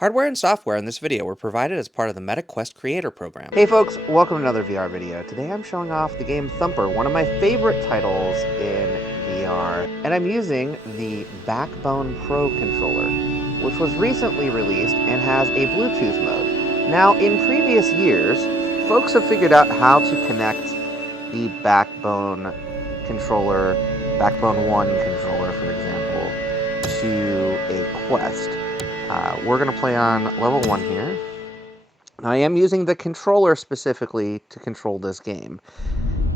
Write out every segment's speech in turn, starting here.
Hardware and software in this video were provided as part of the MetaQuest Creator Program. Hey folks, welcome to another VR video. Today I'm showing off the game Thumper, one of my favorite titles in VR, and I'm using the Backbone Pro controller, which was recently released and has a Bluetooth mode. Now, in previous years, folks have figured out how to connect the Backbone controller, Backbone 1 controller, for example, to a Quest. We're going to play on level 1 here. I am using the controller specifically to control this game.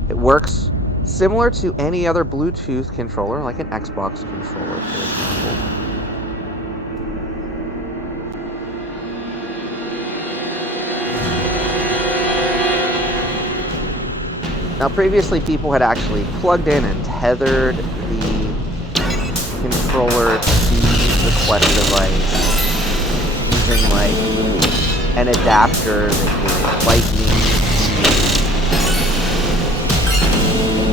It works similar to any other Bluetooth controller, like an Xbox controller, for example. Now, previously, people had actually plugged in and tethered the controller to the Quest device using, like, an adapter that gave lightning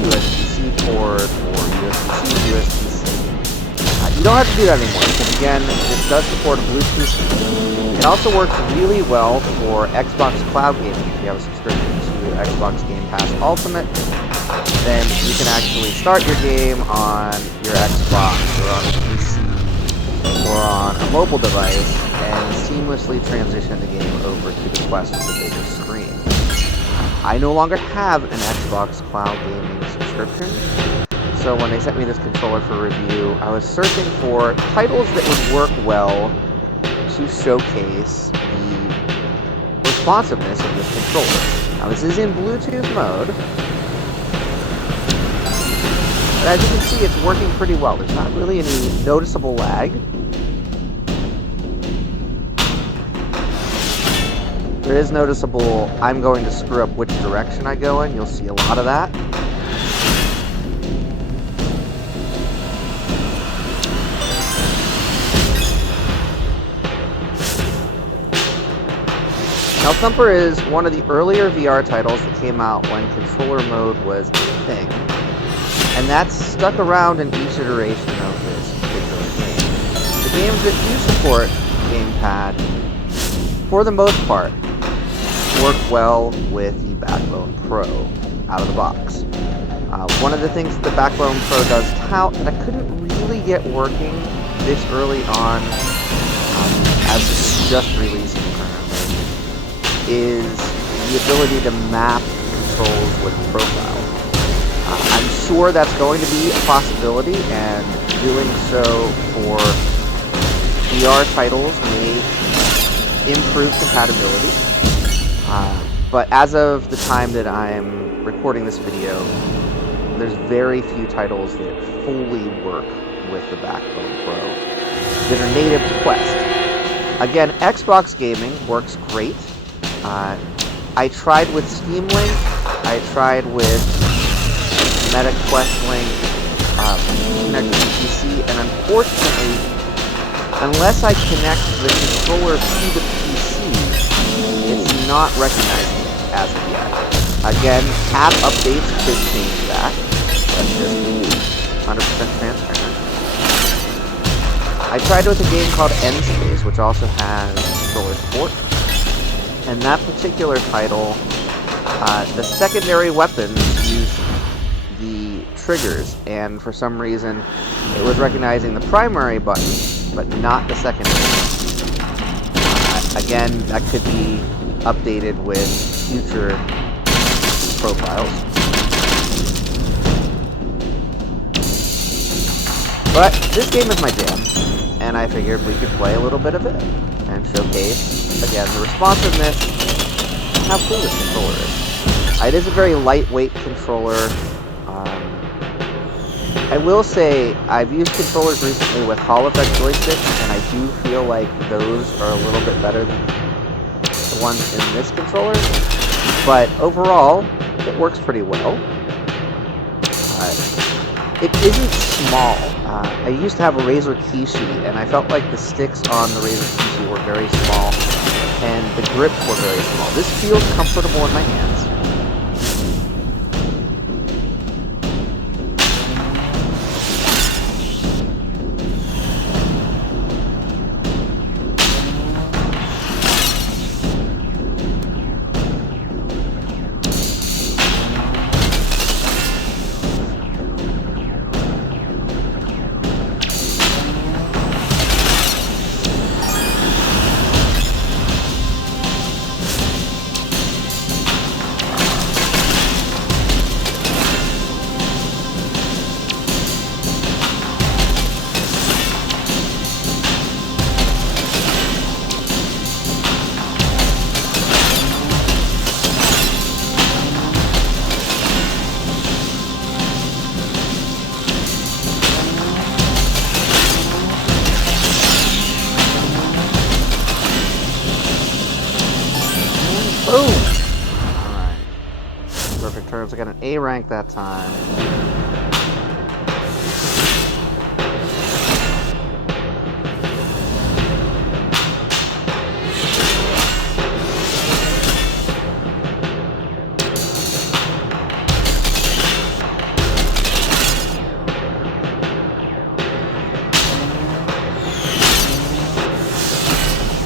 USB-C port or USB-C to USB-C. You don't have to do that anymore because, again, this does support a Bluetooth. It also works really well for Xbox Cloud gaming. If you have a subscription to Xbox Game Pass Ultimate, then you can actually start your game on your Xbox or on a PC or on a mobile device and seamlessly transition the game over to the Quest with a bigger screen. I no longer have an Xbox Cloud Gaming subscription, so when they sent me this controller for review, I was searching for titles that would work well to showcase the responsiveness of this controller. Now, this is in Bluetooth mode, but as you can see, it's working pretty well. There's not really any noticeable lag. There is noticeable, I'm going to screw up which direction I go in. You'll see a lot of that. Now, Thumper is one of the earlier VR titles that came out when controller mode was a thing. And that's stuck around in each iteration of this particular game. The games that do support gamepad, for the most part, work well with the Backbone Pro out of the box. One of the things that the Backbone Pro does tout that I couldn't really get working this early on, as it's just releasing currently, is the ability to map controls with profile. I'm sure that's going to be a possibility, and doing so for VR titles may improve compatibility. But as of the time that I'm recording this video, there's very few titles that fully work with the Backbone Pro that are native to Quest. Again, Xbox gaming works great. I tried with Steam Link, I tried with MetaQuest Link, connected to PC, and unfortunately, unless I connect the controller to the PC, it's not recognizing it as of yet. Again, app updates could change that. Let's just be 100% transparent. I tried with a game called N-Space, which also has controller support. And that particular title, the secondary weapons use the triggers, and for some reason, it was recognizing the primary button, but not the secondary. Again, that could be updated with future profiles. But this game is my jam, and I figured we could play a little bit of it and showcase, again, the responsiveness and how cool this controller is. It is a very lightweight controller. I will say, I've used controllers recently with Hall Effect joysticks, and I do feel like those are a little bit better than the ones in this controller, but overall, it works pretty well. It isn't small. I used to have a Razer Kishi, and I felt like the sticks on the Razer Kishi were very small, and the grips were very small. This feels comfortable in my hands. Boom! Alright. Perfect turns. I got an A rank that time.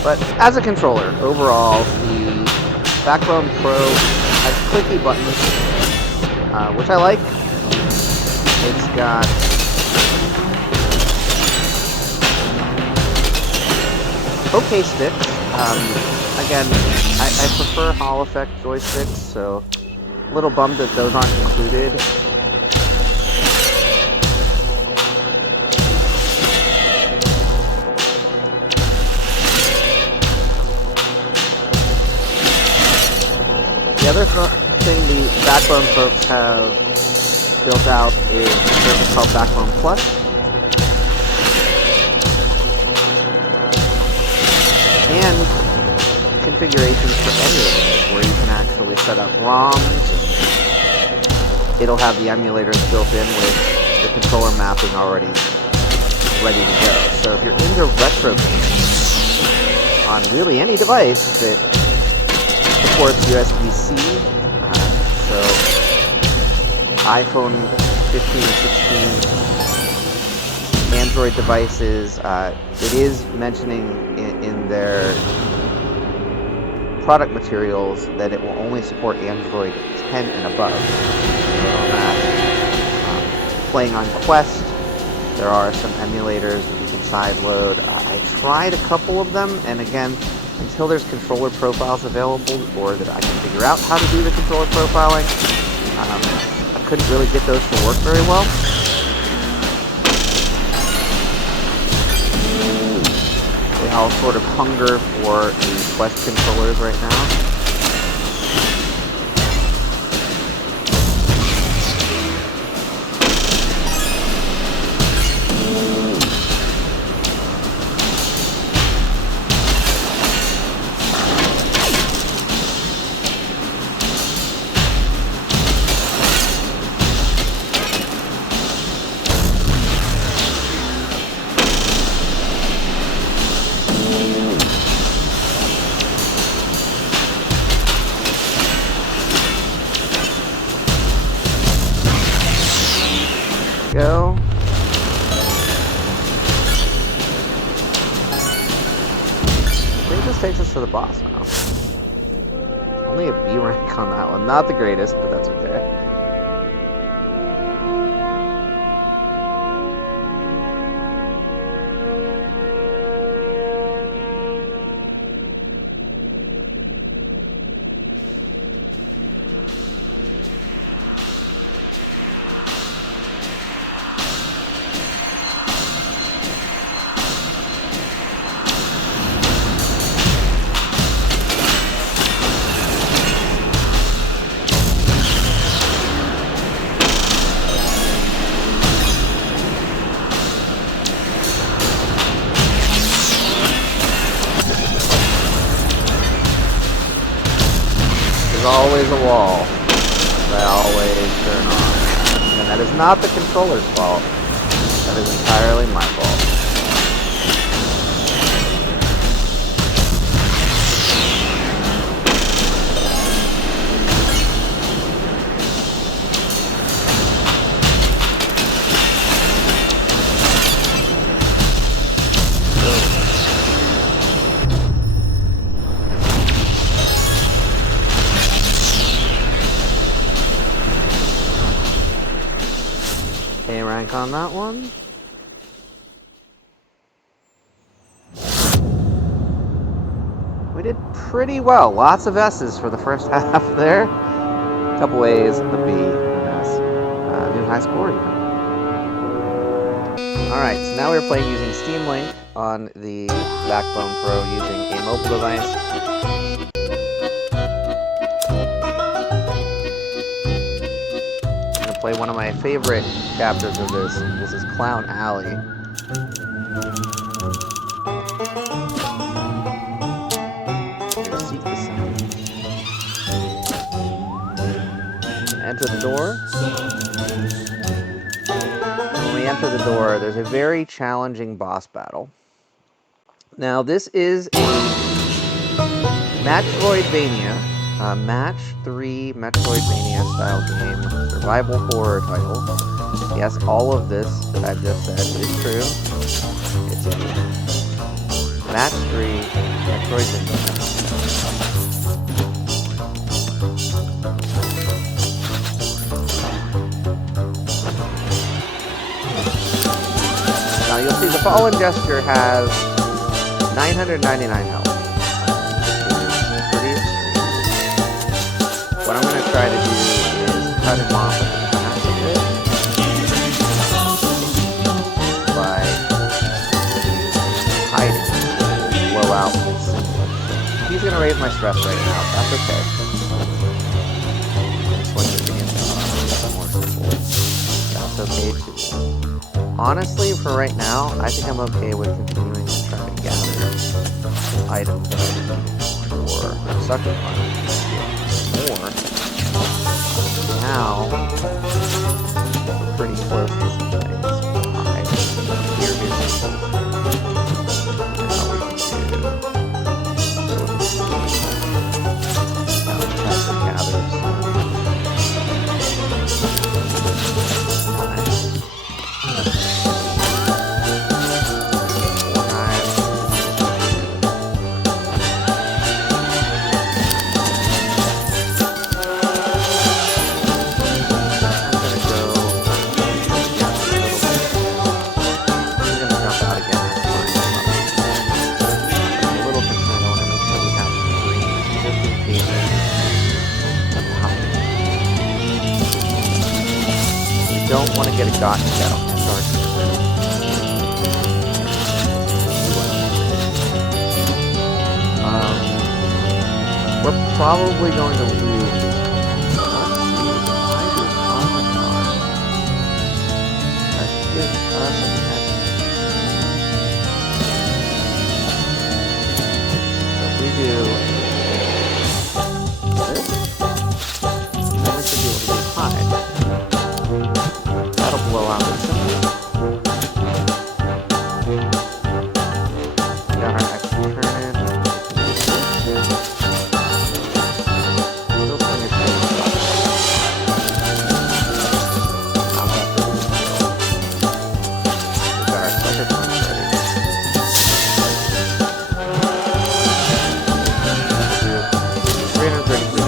But as a controller, overall, the Backbone Pro has clicky buttons, which I like. It's got okay sticks. Again, I prefer Hall Effect joysticks, so a little bummed that those aren't included. The other thing the Backbone folks have built out is a service called Backbone Plus. And configurations for emulators, where you can actually set up ROMs. It'll have the emulators built in with the controller mapping already ready to go. So if you're into retro games on really any device that supports USB-C, so iPhone 15 and 16, Android devices, it is mentioning in their product materials that it will only support Android 10 and above. So on that, playing on Quest, there are some emulators that you can sideload. I tried a couple of them, and again, until there's controller profiles available, or that I can figure out how to do the controller profiling, I couldn't really get those to work very well. They all sort of hunger for the Quest controllers right now. Go. I think this takes us to the boss now. Only a B rank on that one. Not the greatest, but that's okay. Always a wall that I always turn on. And that is not the controller's fault. That is entirely my fault. A rank on that one. We did pretty well. Lots of S's for the first half there. A couple A's and the B and an S. New high score even. Alright, so now we're playing using Steam Link on the Backbone Pro using a mobile device. Play one of my favorite chapters of this. This is Clown Alley. Seek the sound. enter the door. When we enter the door, there's a very challenging boss battle. Now, this is a Metroidvania, Match 3 Metroidvania style game, survival horror title. Yes, all of this that I've just said is true. It's a Match 3 Metroidvania. Now you'll see the Fallen Gesture has 999 health. Pretty extreme. What I'm going to try to do is cut him off at the back a bit by hiding. Blow out his symbol. He's going to raise my stress right now. That's okay. Swing the against more simple. That's okay too. Honestly, for right now, I think I'm okay with continuing to try to gather items that I need for sucker punch. More. Now, we're pretty close to some things. Alright, here is now we can do. Now we have to gather some. Nice. Don't want to get a got shell. We're probably going to lose. That gives us an edge. So if we do this, then we should be able to do hide. That'll blow out the symbol. Got our next turn in. Still playing a safe shot. Not that big of a deal. We got our sucker punch ready. Do 333.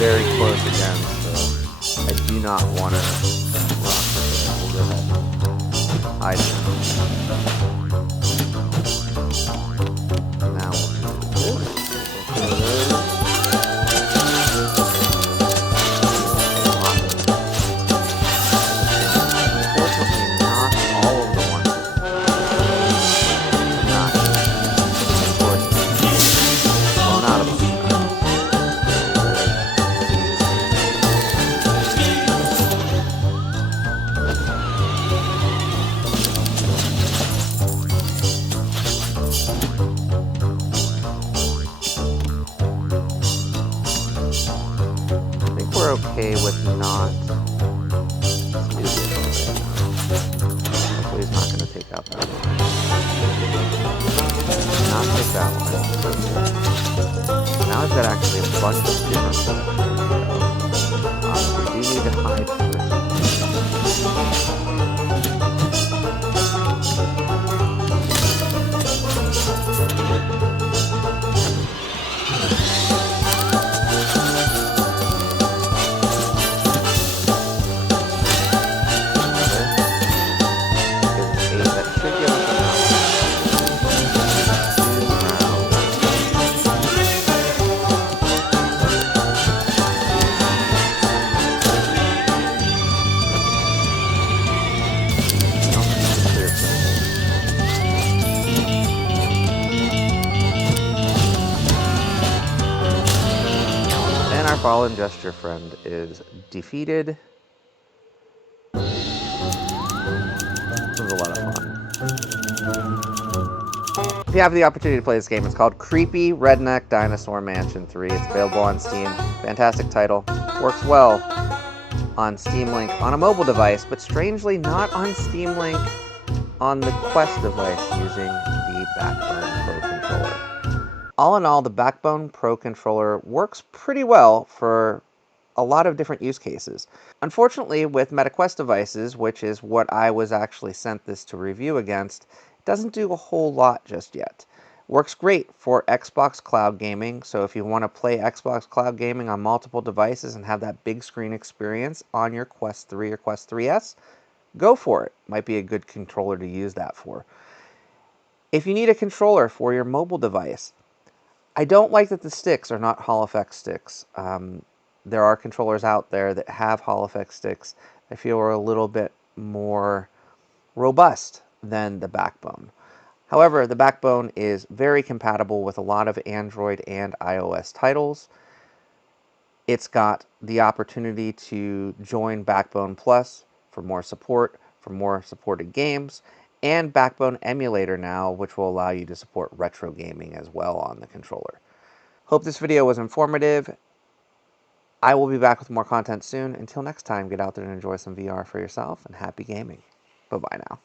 Very close again, so I do not want to rock this. We'll go ahead and hide it. Now we'll do this. Unfortunately, not all of the ones. Not, of course, blown out of them. Fallen Gesture Friend is defeated. It was a lot of fun. If you have the opportunity to play this game, it's called Creepy Redneck Dinosaur Mansion 3. It's available on Steam. Fantastic title. Works well on Steam Link on a mobile device, but strangely not on Steam Link on the Quest device using the Backbone Pro controller. All in all, the Backbone Pro controller works pretty well for a lot of different use cases. Unfortunately, with MetaQuest devices, which is what I was actually sent this to review against, it doesn't do a whole lot just yet. Works great for Xbox Cloud Gaming, so if you want to play Xbox Cloud Gaming on multiple devices and have that big screen experience on your Quest 3 or Quest 3S, go for it. Might be a good controller to use that for. If you need a controller for your mobile device, I don't like that the sticks are not Hall effect sticks. There are controllers out there that have Hall effect sticks I feel are a little bit more robust than the Backbone. However, the Backbone is very compatible with a lot of Android and iOS titles. It's got the opportunity to join Backbone Plus for more support, for more supported games, and Backbone Emulator now, which will allow you to support retro gaming as well on the controller. Hope this video was informative. I will be back with more content soon. Until next time, get out there and enjoy some VR for yourself, and happy gaming. Bye-bye now.